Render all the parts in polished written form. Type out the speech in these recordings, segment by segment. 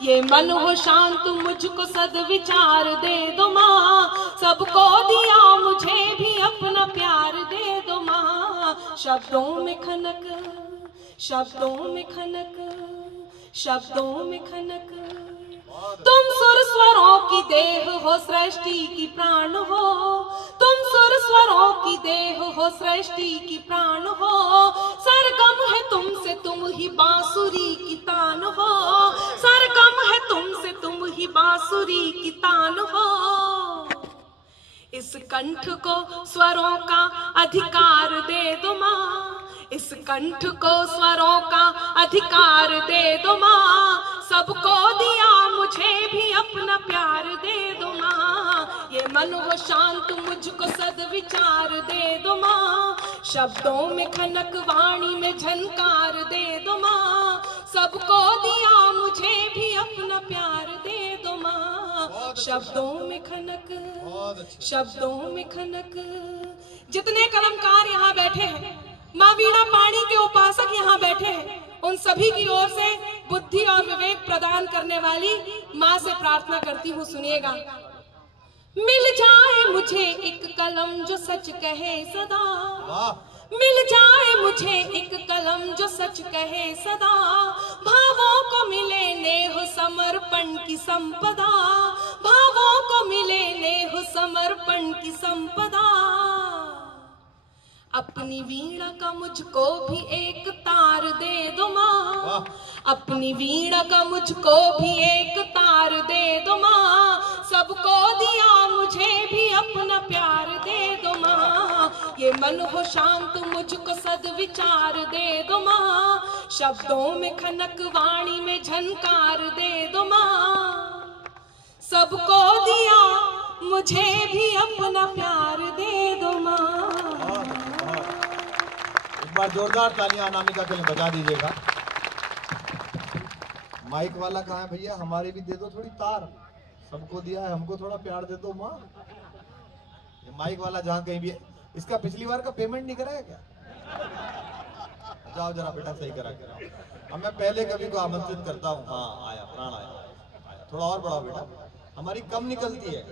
ये मन हो शांत मुझको सद्विचार दे दो माँ, सबको दिया मुझे भी अपना प्यार दे दो माँ। शब्दों में खनक, शब्दों में खनक, शब्दों में खनक, तुम सुर स्वरों की देह हो, सृष्टि की प्राण हो। तुम सुर स्वरों की देह हो, सृष्टि की प्राण हो। सरगम है तुमसे तुम ही बांसुरी की तान हो। सरगम है तुमसे तुम ही बांसुरी की तान हो। इस कंठ को स्वरों का अधिकार दे दो माँ, इस कंठ को स्वरों का अधिकार दे दो माँ। सबको दिया मुझे भी अपना प्यार दे दो माँ। ये मन हो शांत मुझको सद्विचार दे दो माँ। शब्दों में खनक, वाणी में झनकार दे दो माँ। सबको दिया मुझे भी अपना प्यार दे दो माँ। शब्दों में खनक, शब्दों में खनक। जितने कलमकार यहाँ बैठे हैं, माँ वीणा पाणी के उपासक यहाँ बैठे हैं, उन सभी की ओर से बुद्धि और विवेक प्रदान करने वाली माँ से प्रार्थना करती हूँ, सुनिएगा। मिल जाए मुझे एक कलम जो सच कहे सदा, मिल जाए मुझे एक कलम जो सच कहे सदा। भावों को मिले नेह समर्पण की संपदा, भावों को मिले नेह समर्पण की संपदा। अपनी वीणा का मुझको भी एक तार दे दो माँ, अपनी वीणा का मुझको भी एक तार दे दो माँ। सबको दिया मुझे भी अपना प्यार दे दो माँ। ये मन हो शांत मुझको सद्विचार दे दो माँ। शब्दों में खनक, वाणी में झनकार दे दो माँ। सबको दिया मुझे भी अपना प्यार दे दो माँ। एक बार जोरदार तालियां अनामिका के लिए बजा दीजिएगा। माइक वाला कहाँ है भैया? हमारी भी दे दो थोड़ी तार। सबको दिया है, हमको थोड़ा प्यार दे दो माँ। ये माइक वाला जहाँ कहीं भी है, इसका पिछली बार का पेमेंट नहीं कराया क्या? जाओ जरा बेटा, सही करा के। अब मैं पहले कभी को आमंत्रित करता हूँ। हाँ आया, प्राण आया। थोड़ा और बढ़ाओ बेटा, हमारी कम निकलती है।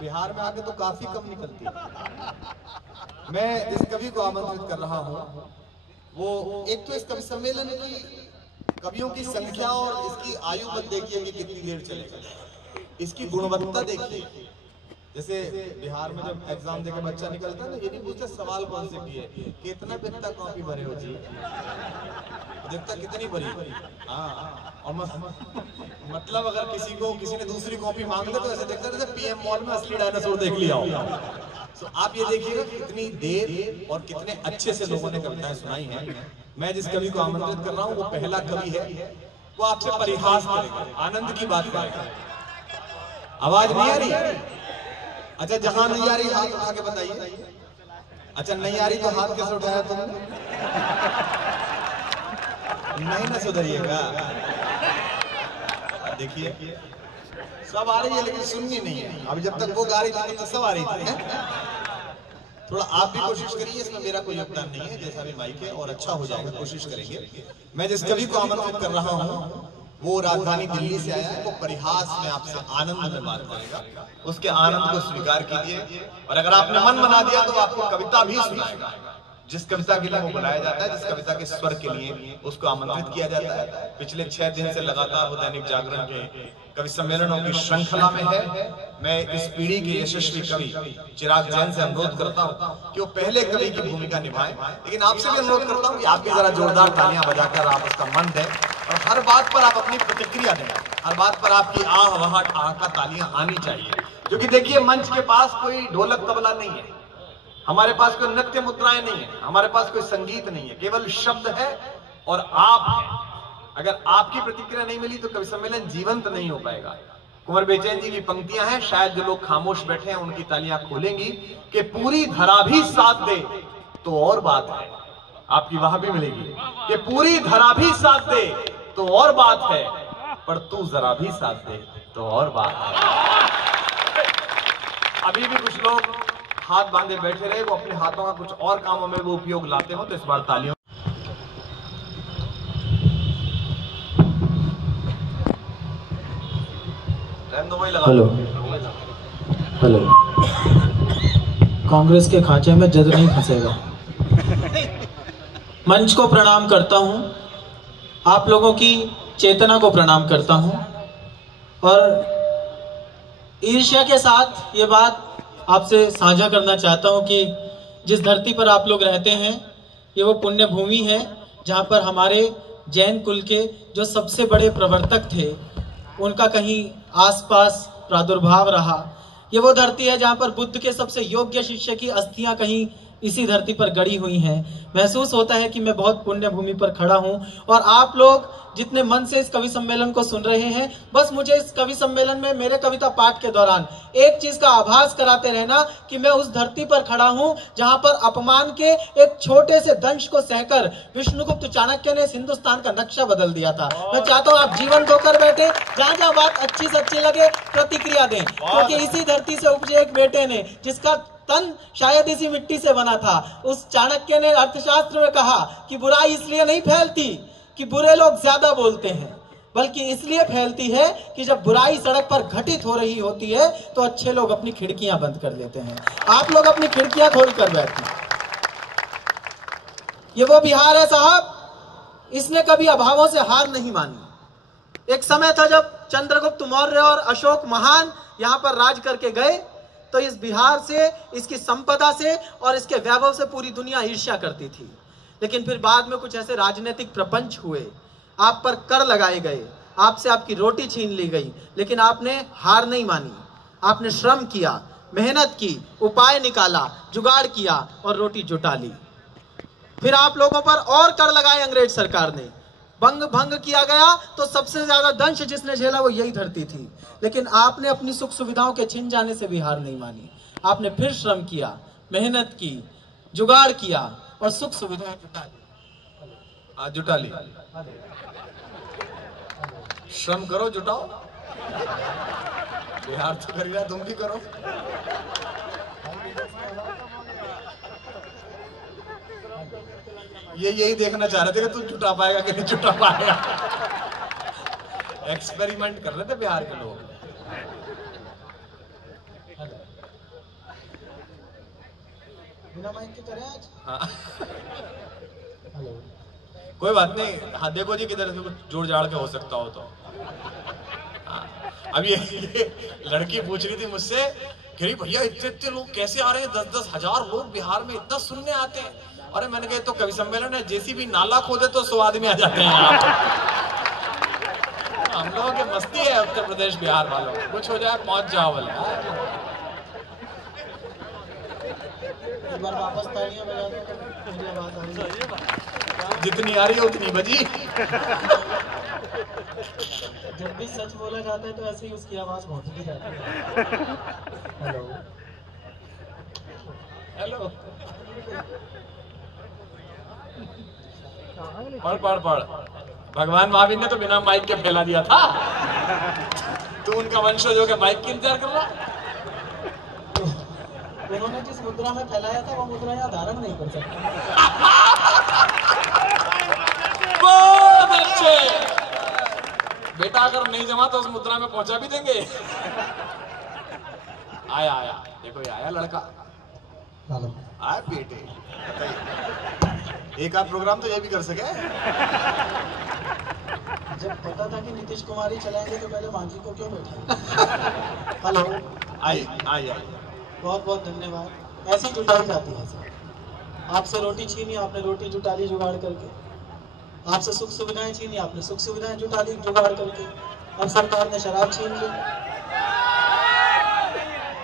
बिहार में आके तो काफी कम निकलती है। मैं जिस कवि को आमंत्रित कर रहा हूँ, वो एक तो इस कवि सम्मेलन की कवियों की संख्या और इसकी आयु मत देखिए कि कितनी देर चलेगा, इसकी गुणवत्ता देखिए। जैसे बिहार में जब एग्जाम देके बच्चा निकलता है तो ये नहीं पूछता सवाल कौन से किए, कितना कितना कॉपी भरे हो जी, देखता कितनी भरी। हाँ, और मतलब अगर किसी ने दूसरी कॉपी मांग ले तो ऐसे देखता जैसे पीएम मॉल में असली डायनासोर देख लिया हो। तो आप ये देखिएगा कितनी देर और कितने अच्छे से लोगों ने कविताएं सुनाई हैं। मैं जिस कवि को आमंत्रित कर रहा हूँ वो पहला कवि है, वो आपसे परिहास करेगा, आनंद की बात करेगा। आवाज नहीं आ रही? अच्छा, जहां नहीं आ रही हाथ उठा के बताइए। अच्छा, नहीं आ रही तो हाथ कैसे उठाया तुमने? नहीं ना सुधरिएगा। देखिए सब आ रही है लेकिन सुननी नहीं है। अभी जब तक वो गा रही थी तो सब आ रही थी। थोड़ा आप भी कोशिश करिए, इसमें मेरा कोई योगदान नहीं है, जैसा भी माइक है, और अच्छा हो जाएगा, कोशिश करेंगे। मैं जिस कवि को आमंत्रित कर रहा हूँ वो राजधानी दिल्ली से आया है। वो परिहास में आपसे आनंद में बात करेगा, उसके आनंद को स्वीकार कीजिए। और अगर आपने मन बना दिया तो आपको कविता भी सुनाएगा। जिस कविता के लिए वो बुलाया जाता है, जिस कविता के स्वर के लिए उसको आमंत्रित किया जाता है। पिछले 6 दिन से लगातार वो दैनिक जागरण के कवि सम्मेलनों की श्रृंखला में है। मैं इस पीढ़ी के यशस्वी कवि चिराग जैन से अनुरोध करता हूँ कि वो पहले कवि की भूमिका निभाएं, लेकिन आपसे भी अनुरोध करता हूँ कि आप भी जरा जोरदार तालियां बजाकर आप उसका मन दें और हर बात पर आप अपनी प्रतिक्रिया दें। हर बात पर आपकी आह वहां ठहाका तालियां आनी चाहिए, क्योंकि देखिए मंच के पास कोई ढोलक तबला नहीं है, हमारे पास कोई नृत्य मुद्राएं नहीं है, हमारे पास कोई संगीत नहीं है, केवल शब्द है और आप है। अगर आपकी प्रतिक्रिया नहीं मिली तो कवि सम्मेलन जीवंत नहीं हो पाएगा। कुंवर बेचैन जी की पंक्तियां हैं, शायद जो लोग खामोश बैठे हैं उनकी तालियां खोलेंगी कि पूरी धरा भी साथ दे तो और बात है। आपकी वहां भी मिलेगी कि पूरी धरा भी साथ दे तो और बात है, पर तू जरा भी साथ दे तो और बात है। अभी भी कुछ लोग हाथ बांधे बैठे रहे, वो अपने हाथों का कुछ और कामों में वो उपयोग लाते हो, तो इस बार तालियों हेलो हेलो, कांग्रेस के खांचे में जद नहीं फंसेगा। मंच को प्रणाम करता हूं, आप लोगों की चेतना को प्रणाम करता हूं, और ईर्ष्या के साथ ये बात आपसे साझा करना चाहता हूं कि जिस धरती पर आप लोग रहते हैं ये वो पुण्य भूमि है जहां पर हमारे जैन कुल के जो सबसे बड़े प्रवर्तक थे उनका कहीं आसपास प्रादुर्भाव रहा। ये वो धरती है जहां पर बुद्ध के सबसे योग्य शिष्य की अस्थियां कहीं इसी धरती पर गड़ी हुई हैं। महसूस होता है कि मैं बहुत पुण्य भूमि पर खड़ा हूं, और आप लोग जितने मन से इस कवि सम्मेलन को सुन रहे हैं, बस मुझे इस कवि सम्मेलन में मेरे कविता पाठ के दौरान एक चीज का आभास कराते रहना कि मैं उस धरती पर खड़ा हूं जहां पर अपमान के एक छोटे से दंश को सहकर विष्णुगुप्त चाणक्य ने हिंदुस्तान का नक्शा बदल दिया था। मैं चाहता हूं आप जीवन खोकर बैठे, जहां जहां बात अच्छी से अच्छी लगे प्रतिक्रिया दें, क्योंकि इसी धरती से उपजे एक बेटे ने जिसका तन शायद इसी मिट्टी से बना था। उस चाणक्य ने अर्थशास्त्र में कहा कि बुराई इसलिए नहीं फैलती कि बुरे लोग ज्यादा बोलते हैं, बल्कि इसलिए फैलती है कि जब बुराई सड़क पर घटित हो रही होती है तो अच्छे लोग अपनी खिड़कियां बंद कर लेते हैं। आप लोग अपनी खिड़कियां खोल कर बैठे। ये वो बिहार है साहब, इसने कभी अभावों से हार नहीं मानी। एक समय था जब चंद्रगुप्त मौर्य और अशोक महान यहां पर राज करके गए तो इस बिहार से, इसकी संपदा से और इसके वैभव से पूरी दुनिया ईर्ष्या करती थी। लेकिन फिर बाद में कुछ ऐसे राजनीतिक प्रपंच हुए, आप पर कर लगाए गए, आपसे आपकी रोटी छीन ली गई, लेकिन आपने हार नहीं मानी। आपने श्रम किया, मेहनत की, उपाय निकाला, जुगाड़ किया और रोटी जुटा ली। फिर आप लोगों पर और कर लगाए अंग्रेज सरकार ने, भंग किया गया तो सबसे ज्यादा दंश जिसने झेला वो यही धरती थी। लेकिन आपने अपनी सुख सुविधाओं के छिन जाने से भी हार नहीं मानी। आपने फिर श्रम किया, मेहनत की, जुगाड़ किया और सुख सुविधाएं जुटा ली। श्रम करो, जुटाओ। बिहार तो कर गया, तुम भी करो। यही देखना चाह रहे थे कि तू जुटा पाएगा कि नहीं जुटा पाएगा। एक्सपेरिमेंट कर रहे थे बिहार के लोग। बिना माइक के करें आज? हाँ। हेलो, कोई बात नहीं। हाँ देखो जी, किधर से कुछ जोड़ जाड़ के हो सकता हो तो। अब ये लड़की पूछ रही थी मुझसे कि भैया इतने लोग कैसे आ रहे हैं, 10-10 हजार लोग बिहार में इतना सुनने आते हैं। अरे मैंने कहा तो कवि सम्मेलन है, जेसीबी नाला खोदे तो 100 आदमी आ जाते हैं यहाँ। हम लोगों की मस्ती है उत्तर प्रदेश बिहार वालों, कुछ हो जाए पहुंच जाओ वाले। एक बार वापस तालियां बजा दो, मेरी आवाज आ रही है। जितनी आ रही है उतनी बजी। जब भी सच बोला जाता है तो ऐसे ही उसकी आवाज पहुंचती जाती है। हेलो हेलो, पढ़। भगवान महावीर ने तो बिना माइक के फैला दिया था। तू उनका वंशज हो के माइक की इंतजार कर रहा। उन्होंने जिस मुद्रा में फैलाया था वो मुद्रा यहाँ धारण नहीं कर सकती। बहुत अच्छे बेटा, अगर नहीं जमा तो उस मुद्रा में पहुंचा भी देंगे। आया देखो, ये आया लड़का। आया बेटे, एक आध प्रोग्राम तो ये भी कर सके। जब पता था कि नीतीश कुमार ही चलाएंगे तो पहले मांझी को क्यों बैठाया? हेलो, आई बहुत बहुत धन्यवाद। ऐसी जुटाई जाती है सर। आपसे रोटी छीनी, आपने रोटी जुटा ली जुगाड़ करके। आपसे सुख सुविधाएं छीनी, आपने सुख सुविधाएं जुटा ली जुगाड़ करके। अब सरकार ने शराब छीन ली।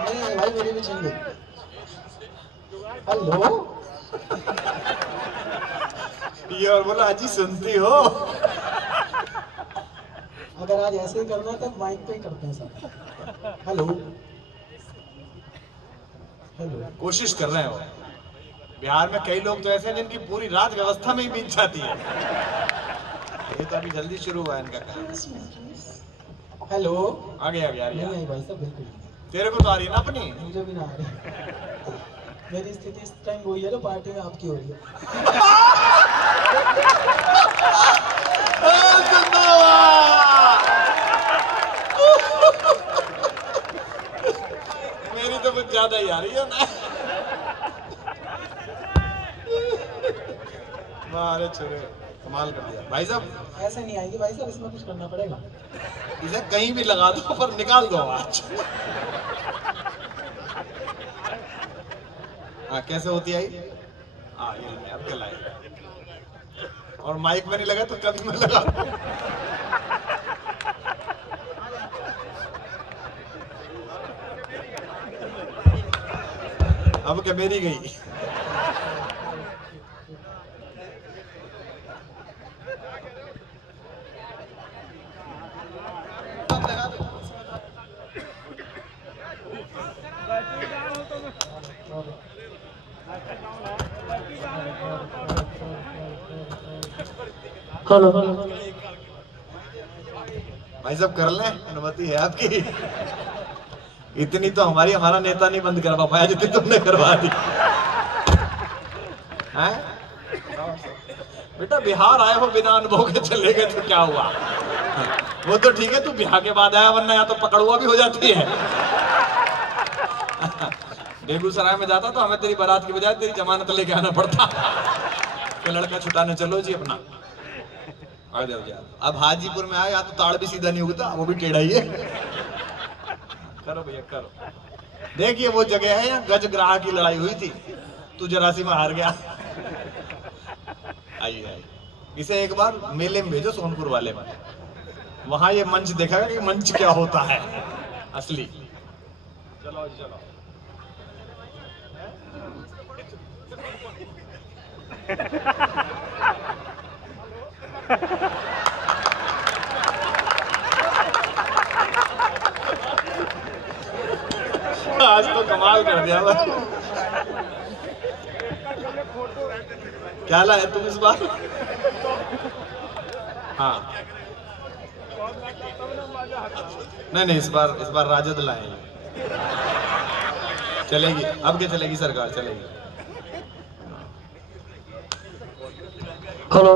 नहीं भाई, मेरी भी छीन ली। हेलो, ये और बोला अजी सुनती हो। अगर आज ऐसे ही करना है तो माइक पे ही करते हैं सर। हेलो, कोशिश कर रहे हो। बिहार में कई लोग तो ऐसे हैं जिनकी पूरी रात व्यवस्था में ही बीत जाती है। ये तो अभी जल्दी शुरू हुआ है इनका काम। हेलो, आगे आ रही है। नहीं भाई साहब, बिल्कुल तेरे को तो आ रही है ना अपनी? मुझे भी ना आ रही। मेरी स्थिति इस टाइम वही है जो पार्टी में आपकी हो रही है। ज्यादा ही आ रही है ना। अरे छोरे कमाल कर दिया भाई साहब। ऐसे नहीं आएगी भाई साहब, इसमें कुछ करना पड़ेगा। इसे कहीं भी लगा दो पर निकाल दो आवाज। हाँ कैसे होती आई? हाँ ये अब क्या लाए, और माइक में नहीं लगा तो कभी मैं लगा। अब क्या मेरी गई? हेलो भाई साहब कर लें, अनुमति है आपकी। इतनी तो हमारा नेता नहीं बंद करवा पाया जितनी तुमने करवा दी हैं? बेटा बिहार आए हो बिना अनुभव के चले गए तो क्या हुआ? वो तो ठीक है तू बिहार के बाद आया, वरना या तो पकड़ुआ भी हो जाती है। बेगूसराय में जाता तो हमें तेरी बारात की बजाय तेरी जमानत लेके आना पड़ता कि लड़का छुटाने चलो जी अपना। अब हाजीपुर में आए, या तो ताड़ भी सीधा नहीं उगता, वो भी टेढ़ा ही है। करो भैया करो। देखिए वो जगह है यहाँ गजग्राह की लड़ाई हुई थी, तू जरासी में हार गया। आइए आइए, इसे एक बार मेले में भेजो सोनपुर वाले में, वहां ये मंच देखेगा कि मंच क्या होता है असली। चलो चलो आज तो कमाल कर दिया। क्या लाए तुम इस बार? हाँ नहीं इस बार राजद लाए। चलेगी अब क्या चलेगी सरकार, चलेगी। हेलो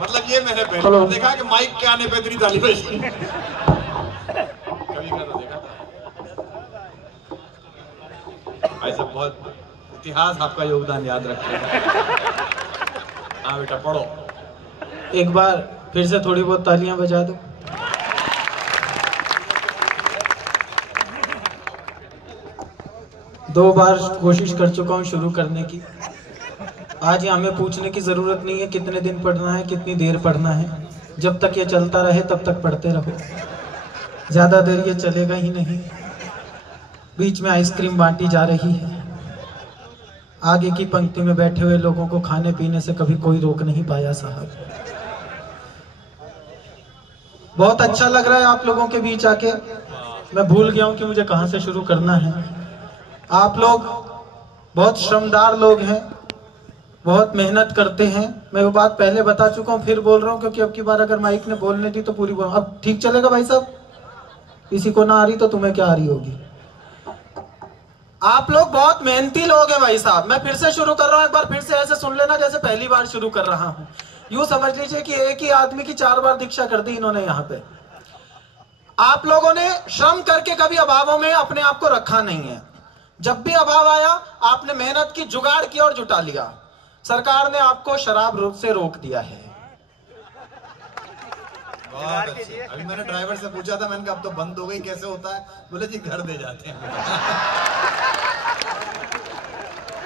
मतलब ये मैंने पहले देखा कि माइक के आने पे इतनी ताली बजी कभी का तो देखा था। ऐसा बहुत इतिहास आपका योगदान याद रखते हैं। हाँ बेटा पढ़ो। एक बार फिर से थोड़ी बहुत तालियां बजा दो। दो बार कोशिश कर चुका हूं शुरू करने की। आज यहाँ हमें पूछने की जरूरत नहीं है कितने दिन पढ़ना है, कितनी देर पढ़ना है। जब तक ये चलता रहे तब तक पढ़ते रहो, ज्यादा देर ये चलेगा ही नहीं। बीच में आइसक्रीम बांटी जा रही है, आगे की पंक्ति में बैठे हुए लोगों को खाने पीने से कभी कोई रोक नहीं पाया साहब। बहुत अच्छा लग रहा है आप लोगों के बीच आके। मैं भूल गया हूं कि मुझे कहां से शुरू करना है। आप लोग बहुत श्रमदार लोग हैं, बहुत मेहनत करते हैं। मैं वो बात पहले बता चुका हूं, फिर बोल रहा हूं क्योंकि अब की बार अगर माइक ने बोलने दी तो पूरी बोल। अब ठीक चलेगा भाई साहब? किसी को ना आ रही तो तुम्हें क्या आ रही होगी? आप लोग बहुत मेहनती लोग हैं भाई साहब। मैं फिर से शुरू कर रहा हूं, एक बार फिर से ऐसे सुन लेना जैसे पहली बार शुरू कर रहा हूं। यूं समझ लीजिए कि एक ही आदमी की 4 बार दीक्षा कर दी इन्होंने यहाँ पे। आप लोगों ने श्रम करके कभी अभावों में अपने आप को रखा नहीं है। जब भी अभाव आया आपने मेहनत की, जुगाड़ की और जुटा लिया। सरकार ने आपको शराब से रोक दिया है। बहुत अच्छा। अभी मैंने ड्राइवर से पूछा था, मैंने कहा अब तो बंद हो गई, कैसे होता है? बोले जी घर दे जाते हैं।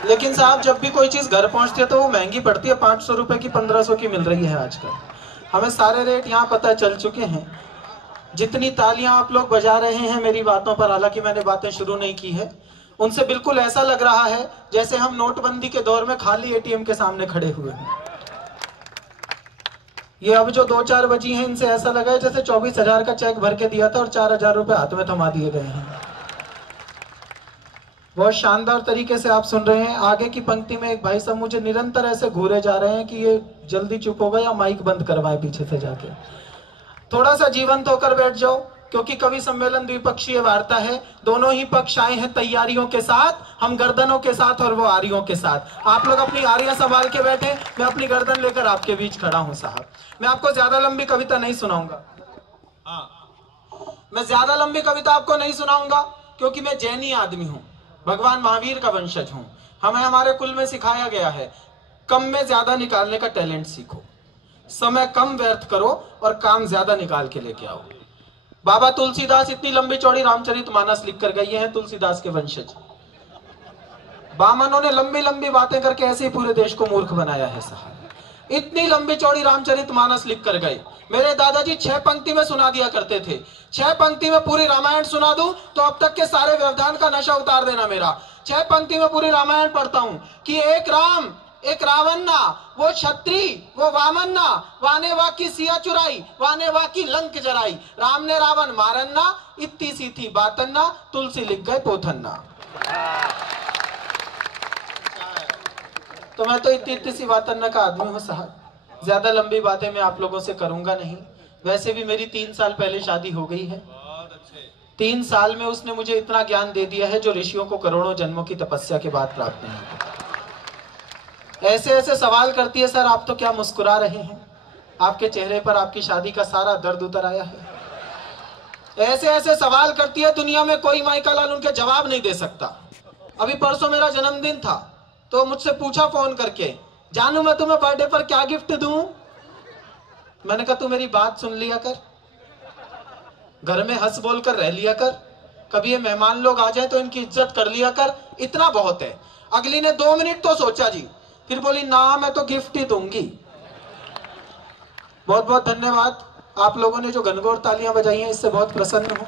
लेकिन साहब जब भी कोई चीज घर पहुंचती है तो वो महंगी पड़ती है। 500 रुपए की 1500 की मिल रही है आजकल। हमें सारे रेट यहाँ पता चल चुके हैं। जितनी तालियां आप लोग बजा रहे हैं मेरी बातों पर, हालांकि मैंने बातें शुरू नहीं की है, उनसे बिल्कुल ऐसा लग रहा है जैसे हम नोटबंदी के दौर में खाली एटीएम के सामने खड़े हुए हैं। ये अब जो 2-4 बजी हैं, इनसे ऐसा लगा है जैसे 24,000 का चेक भर के दिया था और 4,000 रुपए हाथ में थमा दिए गए हैं। बहुत शानदार तरीके से आप सुन रहे हैं। आगे की पंक्ति में एक भाई साहब मुझे निरंतर ऐसे घूरे जा रहे हैं कि ये जल्दी चुप होगा या माइक बंद करवाए पीछे से जाके। थोड़ा सा जीवंत होकर बैठ जाओ, क्योंकि कवि सम्मेलन द्विपक्षीय वार्ता है। दोनों ही पक्ष आए हैं तैयारियों के साथ, हम गर्दनों के साथ और वो आरियों के साथ। आप लोग अपनी आरियां संभाल के बैठे, मैं अपनी गर्दन लेकर आपके बीच खड़ा हूं साहब। मैं आपको ज्यादा लंबी कविता नहीं सुनाऊंगा। मैं ज्यादा लंबी कविता आपको नहीं सुनाऊंगा क्योंकि मैं जैनी आदमी हूं, भगवान महावीर का वंशज हूं। हमें हमारे कुल में सिखाया गया है कम में ज्यादा निकालने का टैलेंट सीखो, समय कम व्यर्थ करो और काम ज्यादा निकाल के लेके आओ। बाबा तुलसीदास इतनी लंबी चौड़ी रामचरितमानस लिख कर गए हैं, तुलसीदास के वंशज। बामनों ने लंबी लंबी बातें करके ऐसे ही पूरे देश को मूर्ख बनाया है साहब। इतनी लंबी चौड़ी रामचरितमानस लिख कर गए। मेरे दादाजी 6 पंक्ति में सुना दिया करते थे। 6 पंक्ति में पूरी रामायण सुना दूं तो अब तक के सारे व्यवधान का नशा उतार देना मेरा। 6 पंक्ति में पूरी रामायण पढ़ता हूं कि एक राम एक रावन्ना, वो छत्री वो वामन्ना, वाने वाकी सिया चुराई, वाने वाकी लंक जराई, राम ने रावण मारन्ना, इतनी सी थी बातन्ना, तुलसी लिख गए पोथन्ना। तो मैं तो इतनी सी बातन्ना का आदमी हूँ साहब। ज्यादा लंबी बातें मैं आप लोगों से करूंगा नहीं। वैसे भी मेरी 3 साल पहले शादी हो गई है। 3 साल में उसने मुझे इतना ज्ञान दे दिया है जो ऋषियों को करोड़ों जन्मों की तपस्या के बाद प्राप्त नहीं होता। ऐसे ऐसे सवाल करती है, सर आप तो क्या मुस्कुरा रहे हैं, आपके चेहरे पर आपकी शादी का सारा दर्द उतर आया है। ऐसे ऐसे सवाल करती है, दुनिया में कोई माइका लाल उनके जवाब नहीं दे सकता। अभी परसों मेरा जन्मदिन था तो मुझसे पूछा फोन करके, जानू मैं तुम्हें बर्थडे पर क्या गिफ्ट दूं। मैंने कहा तू मेरी बात सुन लिया कर, घर में हंस बोल कर रह लिया कर, कभी ये मेहमान लोग आ जाए तो इनकी इज्जत कर लिया कर, इतना बहुत है। अगली ने 2 मिनट तो सोचा जी, फिर बोली ना मैं तो गिफ्ट ही दूंगी। बहुत बहुत धन्यवाद आप लोगों ने जो घनघोर तालियां बजाई हैं, इससे बहुत प्रसन्न हूं।